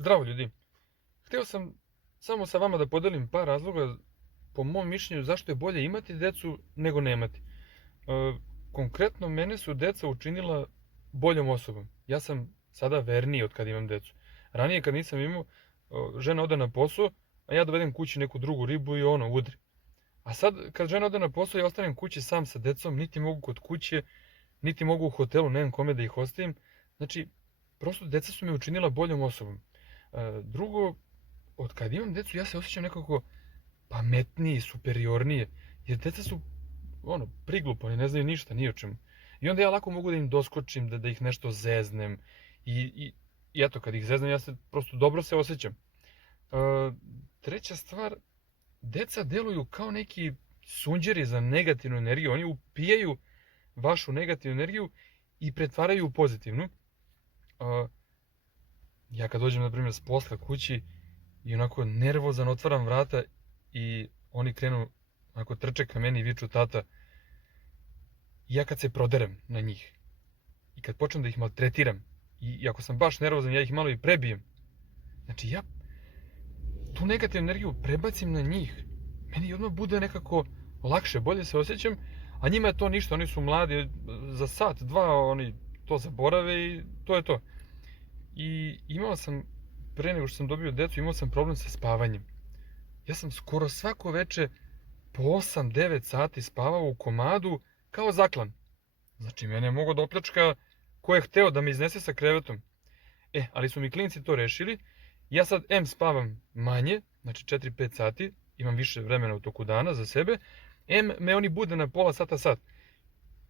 Zdravo ljudi, htio sam samo sa vama da podelim par razloga po mom mišljenju zašto je bolje imati decu nego nemati. Konkretno mene su deca učinila boljom osobom. Ja sam sada verniji od kad imam decu. Ranije kad nisam imao, žena ode na posao, a ja dovedem kući neku drugu ribu i ono, udri. A sad kad žena ode na posao ja ostanem kući sam sa decom, niti mogu kod kuće, niti mogu u hotelu, nemam kome da ih ostavim. Znači, prosto deca su me učinila boljom osobom. Drugo, od kad imam decu ja se osjećam nekako pametniji, superiornije, jer deca su priglupa, oni ne znaju ništa, ni o čemu. I onda ja lako mogu da im doskočim, da ih nešto zeznem i eto, kad ih zeznem ja se prosto dobro se osjećam. Treća stvar, deca deluju kao neki sunđeri za negativnu energiju, oni upijaju vašu negativnu energiju i pretvaraju u pozitivnu. Ja kad dođem, na primjer, s posla kući i onako nervozan otvaram vrata i oni krenu, onako trče ka meni i viču tata. I ja kad se proderem na njih i kad počnem da ih maltretiram i ako sam baš nervozan ja ih malo i prebijem. Znači ja tu negativnu energiju prebacim na njih. Meni odmah bude nekako lakše, bolje se osjećam, a njima je to ništa, oni su mladi, za sat, dva oni to zaborave i to je to. I imao sam, pre nego što sam dobio decu, imao sam problem sa spavanjem. Ja sam skoro svako veče po 8-9 sati spavao u komadu kao zaklan. Znači, mene je mogao da opljačka ko je hteo da me iznese sa krevetom. Ali su mi klinci to rešili. Ja sad spavam manje, znači 4-5 sati, imam više vremena u toku dana za sebe. Me oni bude na pola sata sat.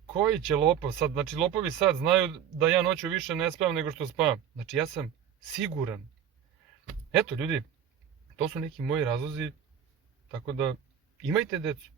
Koji će lopov sad? Znači, lopovi sad znaju da ja noću više ne spavam nego što spavam. Znači, ja sam siguran. Eto, ljudi, to su neki moji razlozi, tako da imajte decu.